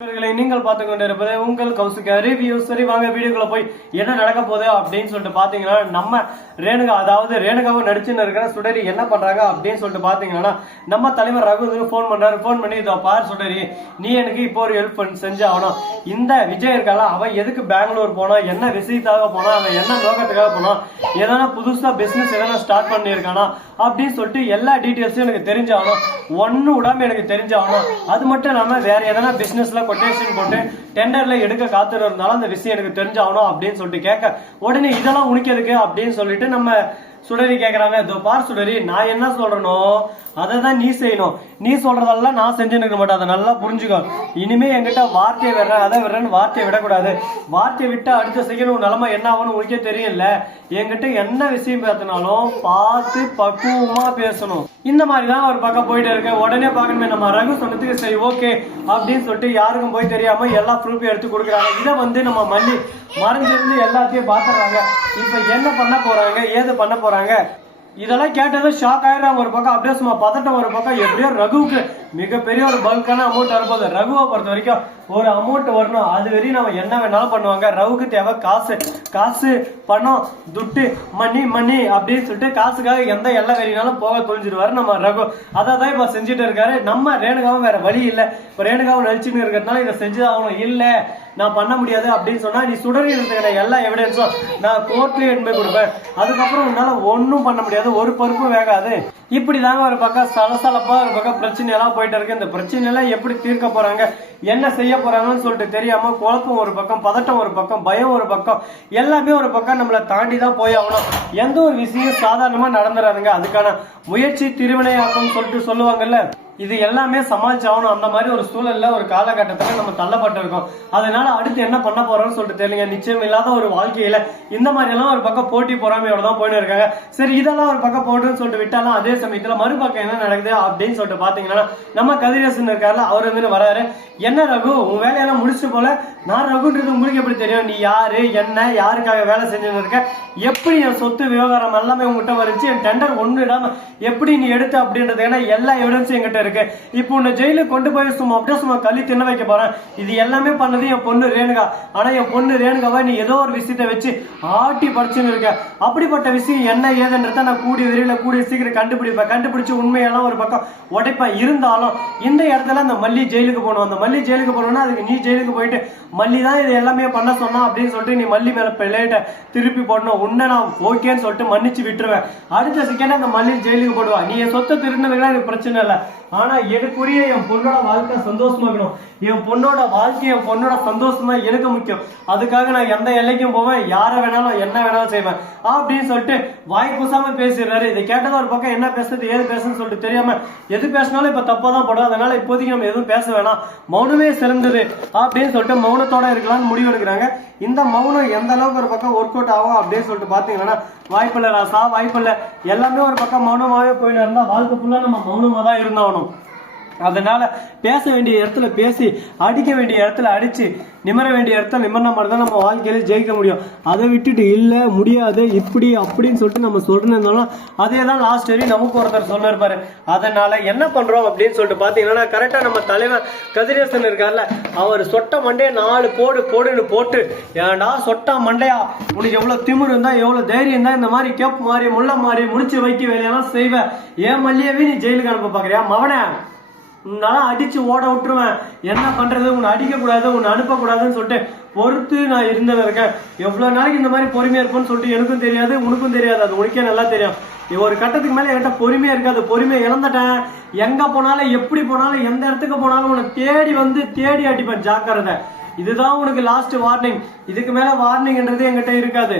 நீங்கள் பார்த்து கொண்டிருப்பது உங்கள் கௌசிகா ரிவ்யூ. சரி வாங்க வீடியோக்குள்ள போய் என்ன நடக்க போகுது அப்படின்னு சொல்லிட்டு பாத்தீங்கன்னா, நம்ம ரேணுகா அதாவது ரேணுகாவும் நடிச்சுன்னு இருக்கிற சுடரி என்ன பண்றாங்க அப்படின்னு சொல்லிட்டு பாத்தீங்கன்னா, நம்ம தலைவர் ரகு போன் பண்றாரு. போன் பண்ணி இதோ பாரு சுடரி, நீ எனக்கு இப்போ ஒரு ஹெல்ப் செஞ்சு ஆகணும். இந்த விஜய் இருக்கால, அவன் எதுக்கு பெங்களூர் போனா, என்ன விஷயத்தாக போனா, அவன் என்ன நோக்கத்துக்காக போனா, எதனா புதுசா பிசினஸ் எதனா ஸ்டார்ட் பண்ணியிருக்கானா அப்படின்னு சொல்லிட்டு எல்லா டீட்டெயில்ஸும் எனக்கு தெரிஞ்சாகணும். ஒன்னு விடாம எனக்கு தெரிஞ்சாகணும். அது மட்டும் இல்லாம வேற எதனா பிசினஸ்ல கொட்டேஷன் போட்டு டெண்டர்ல எடுக்க காத்துட்டு இருந்தாலும் அந்த விஷயம் எனக்கு தெரிஞ்சாகணும் அப்படின்னு சொல்லிட்டு கேட்க, உடனே இதெல்லாம் உனக்கு எதுக்கு அப்படின்னு சொல்லிட்டு நம்ம சுடரி கேக்குறாங்க. இதோ பார் சுடரி, நான் என்ன சொல்றனோ அதை தான் நீ செய்யணும். நீ சொல்றதெல்லாம் நான் செஞ்சுன்னு இருக்க மாட்டேன். அதை நல்லா புரிஞ்சுக்கோ. இனிமே என்கிட்ட வார்த்தையை விடுறேன் அதை விடுறேன்னு வார்த்தையை விடக்கூடாது. வார்த்தையை விட்டு அடுத்த செகண்ட் உன் நிலைமை என்ன ஆகும்னு உனக்கே தெரியல. என்கிட்ட என்ன விஷயம் பேசினாலும் பார்த்து பக்குவமா பேசணும். இந்த மாதிரிதான் ஒரு பக்கம் போயிட்டு இருக்கு. உடனே பார்க்கணுமே, நம்ம ரகு சொன்னதுக்கு சரி ஓகே அப்படின்னு சொல்லிட்டு யாருக்கும் போய் தெரியாம எல்லா ப்ரூஃபையும் எடுத்து கொடுக்குறாங்க. இதை நம்ம மல்லி மறைஞ்சிருந்து எல்லாத்தையும் பாத்துறாங்க. இப்ப என்ன பண்ண போறாங்க, ஏது பண்ண போறாங்க, இதெல்லாம் கேட்டதும் ஷாக் ஆயிடுறாங்க. ஒரு பக்கம் அப்படியே சும்மா பதட்டம், ஒரு பக்கம் எப்படியோ ரகுவுக்கு மிகப்பெரிய ஒரு பல்கான அமௌண்ட் வரும்போது, ரகுவை பொறுத்த வரைக்கும் ஒரு அமௌண்ட் வரணும். அது வரையும் நம்ம என்ன வேணாலும் பண்ணுவாங்க. ரகுக்கு தேவை காசு, காசு பணம் துட்டு மணி மணி அப்படின்னு சொல்லிட்டு காசுக்காக எந்த எல்லை வெறினாலும் போக தொழிஞ்சிருவாரு நம்ம ரகு. அதை தான் இப்ப செஞ்சுட்டு இருக்காரு. நம்ம ரேணுகாவும் வேற வழி இல்லை. இப்ப ரேணுகாவும் நடிச்சுன்னு இருக்கிறதுனால இதை செஞ்சுதான் ஆகணும். இல்ல நான் பண்ண முடியாது அப்படின்னு சொன்னா, நீ சுடரி இருக்கிற எல்லா எவிடன்ஸும் நான் கோர்ட்லயே எடுத்து போய் கொடுப்பேன். அதுக்கப்புறம் உன்னால ஒன்னும் பண்ண முடியாது, ஒரு பருப்பும் வேகாது. இப்படிதாங்க ஒரு பக்கம் சலசலப்பா ஒரு பக்கம் பிரச்சனை எல்லாம் போயிட்டு இருக்கு. இந்த பிரச்சனை எல்லாம் எப்படி தீர்க்க போறாங்க, என்ன செய்ய போறாங்கன்னு சொல்லிட்டு தெரியாம குழப்பம் ஒரு பக்கம், பதட்டம் ஒரு பக்கம், பயம் ஒரு பக்கம், எல்லாமே ஒரு பக்கம் நம்மளை தாண்டி தான் போய் ஆகணும். எந்த ஒரு விஷயம் சாதாரணமா நடந்துடாதுங்க. அதுக்கான முயற்சி திருவினையாக்கும் சொல்லிட்டு சொல்லுவாங்கல்ல, இது எல்லாமே சமாளிச்சாகணும். அந்த மாதிரி ஒரு சூழல்ல ஒரு காலகட்டத்துல நம்ம தள்ளப்பட்டு இருக்கோம். அதனால அடுத்து என்ன பண்ண போறோம்னு சொல்லிட்டு தெரியல. நிச்சயம் இல்லாத ஒரு வாழ்க்கையில இந்த மாதிரி எல்லாம் ஒரு பக்கம் போட்டி பொறாமையோட தான் போயிட்டு இருக்காங்க. சரி இதெல்லாம் ஒரு பக்கம் போட்டுன்னு சொல்லிட்டு விட்டாலும், அதே சமயத்துல மறுபக்கம் என்ன நடக்குது அப்படின்னு சொல்லிட்டு பாத்தீங்கன்னா, நம்ம கதிரேசன் இருக்காருல, அவர் வந்து வராரு. என்ன ரகு, உன் வேலையெல்லாம் முடிச்சுட்டு போல, நான் ரகுன்றது உங்களுக்கு எப்படி தெரியும், நீ யாரு என்ன யாருக்காக வேலை செஞ்சுன்னு இருக்க, எப்படி என் சொத்து விவகாரம் எல்லாமே உங்ககிட்ட வந்துச்சு, என் டெண்டர் ஒண்ணு இடாம எப்படி நீ எடுத்த அப்படின்றது எல்லா எவிடன்ஸும் என்கிட்ட இருக்கு. இப்போ உன்னை ஜெயிலுக்கு கொண்டு போய் சும்மா அப்படியே சும்மா கள்ளி தின்ன வைக்க போறேன். இது எல்லாமே பண்ணது என் பொண்ணு ரேணுகா. ஆனா என் பொண்ணு ரேணுகாவை நீ ஏதோ ஒரு விஷயத்தை வச்சு ஆட்டி படிச்சுன்னு இருக்க. அப்படிப்பட்ட விஷயம் என்ன ஏதுன்றத நான் கூடிய விரைவில் கூடிய சீக்கிரம் கண்டுபிடிப்பேன். கண்டுபிடிச்சு உண்மையெல்லாம் ஒரு பக்கம் உடைப்பேன். இருந்தாலும் இந்த இடத்துல அந்த மல்லி ஜெயிலுக்கு போகணும். அந்த மல்லி ஜெயிலுக்கு போகணும்னா அதுக்கு நீ ஜெயிலுக்கு போயிட்டு மல்லி தான் இது எல்லாமே பண்ண சொன்னா அப்படின்னு சொல்லிட்டு நீ மல்லி மேல பிள்ளைகிட்ட திருப்பி போடணும். உன்னை நான் ஓகேன்னு சொல்லிட்டு மன்னிச்சு விட்டுருவேன். அடுத்த செகண்ட் அந்த மல்லி ஜெயிலுக்கு போடுவா. நீ என் சொத்தை திருடுனதுலாம் எனக்கு பிரச்சனை இல்லை. ஆனா எனக்குரிய என் பொண்ணோட வாழ்க்கை சந்தோஷமா இருக்கணும். என் பொண்ணோட வாழ்க்கை, என் பொண்ணோட சந்தோஷம் தான் எனக்கு முக்கியம். அதுக்காக நான் எந்த எல்லைக்கும் போவேன், யாரை வேணாலும் என்ன வேணாலும் செய்வேன் அப்படின்னு சொல்லிட்டு வாய் கூசாம பேசிடுறாரு. இதை கேட்டதா ஒரு பக்கம் என்ன பேசுறது ஏது பேசுன்னு சொல்லிட்டு தெரியாம எது பேசினாலும் இப்ப தப்பா தான் படும். அதனால இப்போதைக்கு நம்ம எதுவும் பேச வேணாம், மௌனமே சிறந்தது அப்படின்னு சொல்லிட்டு மௌனத்தோட இருக்கலாம்னு முடிவு எடுக்கிறாங்க. இந்த மௌனம் எந்த அளவுக்கு ஒரு பக்கம் ஒர்க் அவுட் ஆகும் அப்படின்னு சொல்லிட்டு பாத்தீங்கன்னா, வாய்ப்பில்லை ராசா, வாய்ப்பில்லை. எல்லாமே ஒரு பக்கம் மௌனமாவே போயிட்டு இருந்தா வாழ்க்கை ஃபுல்லா நம்ம மௌனமா தான் இருந்தாகணும். அதனால பேச வேண்டிய இடத்துல பேசி, அடிக்க வேண்டிய இடத்துல அடிச்சு, நிமர வேண்டிய இடத்துல நிமர்ந்த மாதிரி தான் நம்ம வாழ்க்கையில ஜெயிக்க முடியும். அதை விட்டுட்டு இல்ல முடியாது இப்படி அப்படின்னு சொல்லிட்டு நம்ம சொல்றோம். அதே தான் லாஸ்ட் வரையும் நமக்கு ஒருத்தர் சொல்லிருப்பாரு. அதனால என்ன பண்றோம் அப்படின்னு சொல்லிட்டு பாத்தீங்கன்னா, கரெக்டா நம்ம தலைவர் கதிரேசன் இருக்கார்ல, அவர் சொட்ட மண்டையை 4 போடுன்னு போட்டு, ஏன்டா சொட்டா மண்டையா, உனக்கு எவ்வளவு திமிரு இருந்தா எவ்வளவு தைரியம் தான் இந்த மாதிரி கேப் மாதிரி முள்ள மாதிரி முடிச்சு வைக்க வேலையெல்லாம் செய்வேன். ஏன் மல்லியவே நீ ஜெயிலுக்கு அனுப்ப பாக்குறியா மவனே, உன்னால அடிச்சு ஓட விட்டுருவேன். என்ன பண்றது, உன்னை அடிக்க கூடாது, உன்னை அனுப்ப கூடாதுன்னு சொல்லிட்டு பொறுத்து நான் இருந்தது இருக்கேன். எவ்வளவு நாளைக்கு இந்த மாதிரி பொறுமையா இருப்பேன்னு சொல்லிட்டு எனக்கும் தெரியாது, உனக்கும் தெரியாது. அது உனக்கே நல்லா தெரியும். ஒரு கட்டத்துக்கு மேல என்கிட்ட பொறுமையா இருக்காது. பொறுமையை இழந்துட்டேன். எங்க போனாலும் எப்படி போனாலும் எந்த இடத்துக்கு போனாலும் உன்னை தேடி வந்து தேடி அடிப்பேன். ஜாக்கிரதை, இதுதான் உனக்கு லாஸ்ட் வார்னிங். இதுக்கு மேல வார்னிங்ன்றது என்கிட்ட இருக்காது,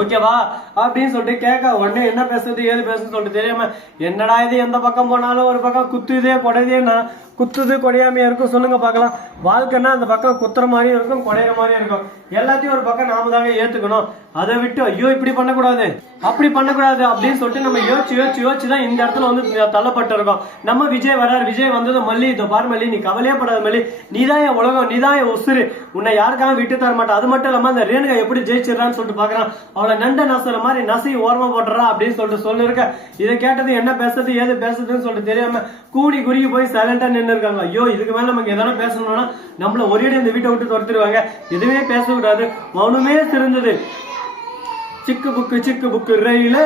ஓகேவா அப்படின்னு சொல்லிட்டு கேட்க, உடனே என்ன பேசுறது ஏது பேசுறது சொல்லிட்டு தெரியாம, என்னடா இது எந்த பக்கம் போனாலும் ஒரு பக்கம் குத்துதே கொடையதே, நான் குத்துது கொடையாமையா இருக்கும் சொல்லுங்க பார்க்கலாம். வாழ்க்கைன்னா அந்த பக்கம் குத்துற மாதிரியும் இருக்கும், கொடையிற மாதிரியும் இருக்கும். எல்லாத்தையும் ஒரு பக்கம் நாம தாங்க ஏத்துக்கணும். அதை விட்டு ஐயோ இப்படி பண்ணக்கூடாது அப்படி பண்ணக்கூடாது அப்படின்னு சொல்லிட்டு நம்ம யோசிச்சு தான் இந்த இடத்துல வந்து தள்ளப்பட்டு இருக்கோம். நம்ம விஜய் வராரு. விஜய் வந்தது மல்லி இதோ பாரு மல்லி, நீ கவலையே படாத மல்லி, நீதான் என் உலகம், நீதான் என் உசுறு, உன்னை யாருக்காக விட்டு தர மாட்டேன். அது மட்டும் இல்லாம அந்த ரேணுகா எப்படி ஜெயிச்சிடறான்னு சொல்லிட்டு பாக்குறான். அவளை நண்ட நசுற மாதிரி நசி ஓரமா போட்டுறா அப்படின்னு சொல்லிட்டு சொல்லிருக்க. இதை கேட்டது என்ன பேசுறது ஏது பேசுறதுன்னு சொல்லிட்டு தெரியாம கூடி குறுகி போய் சைலண்டா நின்று இருக்காங்க. ஐயோ இதுக்கு மேல நமக்கு எதனா பேசணும்னா நம்மள ஒரே இந்த வீட்டை விட்டு துரத்துருவாங்க, எதுவுமே பேசக்கூடாது, மௌனமே சிறந்தது, சிக்கு புக்கு ரயில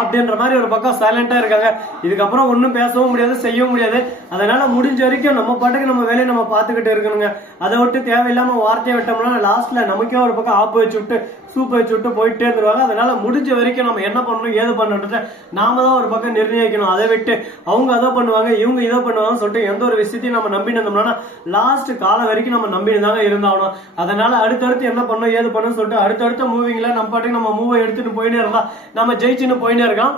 அப்படின்ற மாதிரி ஒரு பக்கம் சைலண்டா இருக்காங்க. இதுக்கப்புறம் ஒன்னும் பேசவும் முடியாது செய்யவும் முடியாது. அதனால முடிஞ்ச வரைக்கும் நம்ம பாட்டுக்கு நம்ம வேலையை நம்ம பார்த்துக்கிட்டு இருக்கணுங்க. அதை விட்டு தேவையில்லாம வார்த்தையை விட்டோம்னா லாஸ்ட்ல நமக்கே ஒரு பக்கம் ஆப்பு வச்சு விட்டு சூப் வச்சு விட்டு போயிட்டே இருந்துருவாங்க. அதனால முடிஞ்ச வரைக்கும் நம்ம என்ன பண்ணணும் ஏது பண்ணணுன்றத நாம தான் ஒரு பக்கம் நிர்ணயிக்கணும். அதை விட்டு அவங்க அதை பண்ணுவாங்க இவங்க இதை பண்ணுவாங்கன்னு சொல்லிட்டு எந்த ஒரு விஷயத்தையும் நம்ம நம்பி இருந்தோம்னா லாஸ்ட் காலம் வரைக்கும் நம்ம நம்பிட்டு தாங்க இருந்தாகணும். அதனால அடுத்தடுத்து என்ன பண்ணணும் ஏது பண்ணணும்னு சொல்லிட்டு அடுத்தடுத்த மூவிங்ல நம்ம பாட்டுக்கு நம்ம மூவை எடுத்துட்டு போயிட்டே இருந்தா நம்ம ஜெயிச்சுன்னு போயிட்டே இருக்கான்.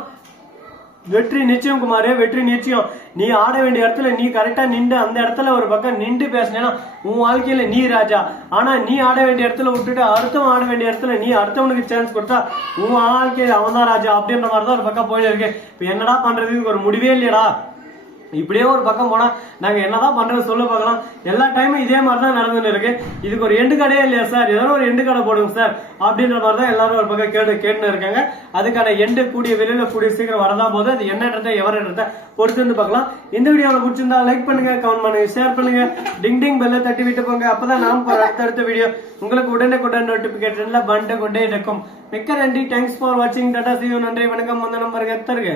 வெற்றி நிச்சயம் குமாரே, வெற்றி நிச்சயம். நீ ஆட வேண்டிய இடத்துல நீ கரெக்டா நின்று அந்த இடத்துல ஒரு பக்கம் நின்று பேசினா உன் வாழ்க்கையில நீ ராஜா. ஆனா நீ ஆட வேண்டிய இடத்துல விட்டுட்டு அடுத்தவன் ஆட வேண்டிய இடத்துல நீ அடுத்தவனுக்கு சான்ஸ் கொடுத்தா உன் வாழ்க்கையில அவன் தான் ராஜா அப்படின்ற மாதிரிதான் ஒரு பக்கம் போயிட்டு இருக்கு. இப்ப என்னடா பண்றதுக்கு ஒரு முடிவே இல்லையடா. இப்படியே ஒரு பக்கம் போனா நாங்க என்னதான் பண்றது சொல்ல பார்க்கலாம். எல்லா டைமும் இதே மாதிரிதான் நடந்துட்டு இருக்கு. இதுக்கு ஒரு எண்டு கடையே இல்லையா சார், ஏதோ ஒரு எண்டு கடை போடுங்க சார் அப்படின்ற மாதிரிதான் எல்லாரும் ஒரு பக்கம் கேட்டுன்னு இருக்காங்க. அதுக்கான எண்டு கூடிய விரைவில் கூடிய சீக்கிரம் வரதான் போது அது என்னன்றதை எவரன்றதை பொறுத்து வந்து பார்க்கலாம். இந்த வீடியோவை பிடிச்சிருந்தா லைக் பண்ணுங்க, கமெண்ட் பண்ணுங்க, ஷேர் பண்ணுங்க, டிங் பெல்ல தட்டி விட்டு போங்க. அப்பதான் நாம் அடுத்த வீடியோ உங்களுக்கு உடனே நோட்டிபிகேஷன்ல பண்ணிட்டு கொண்டே இருக்கும். மிக்க நன்றி. தேங்க்ஸ் ஃபார் வாட்சிங். Tata, see you. நன்றி, வணக்கம். வந்த நம்பருக்கு தருங்க.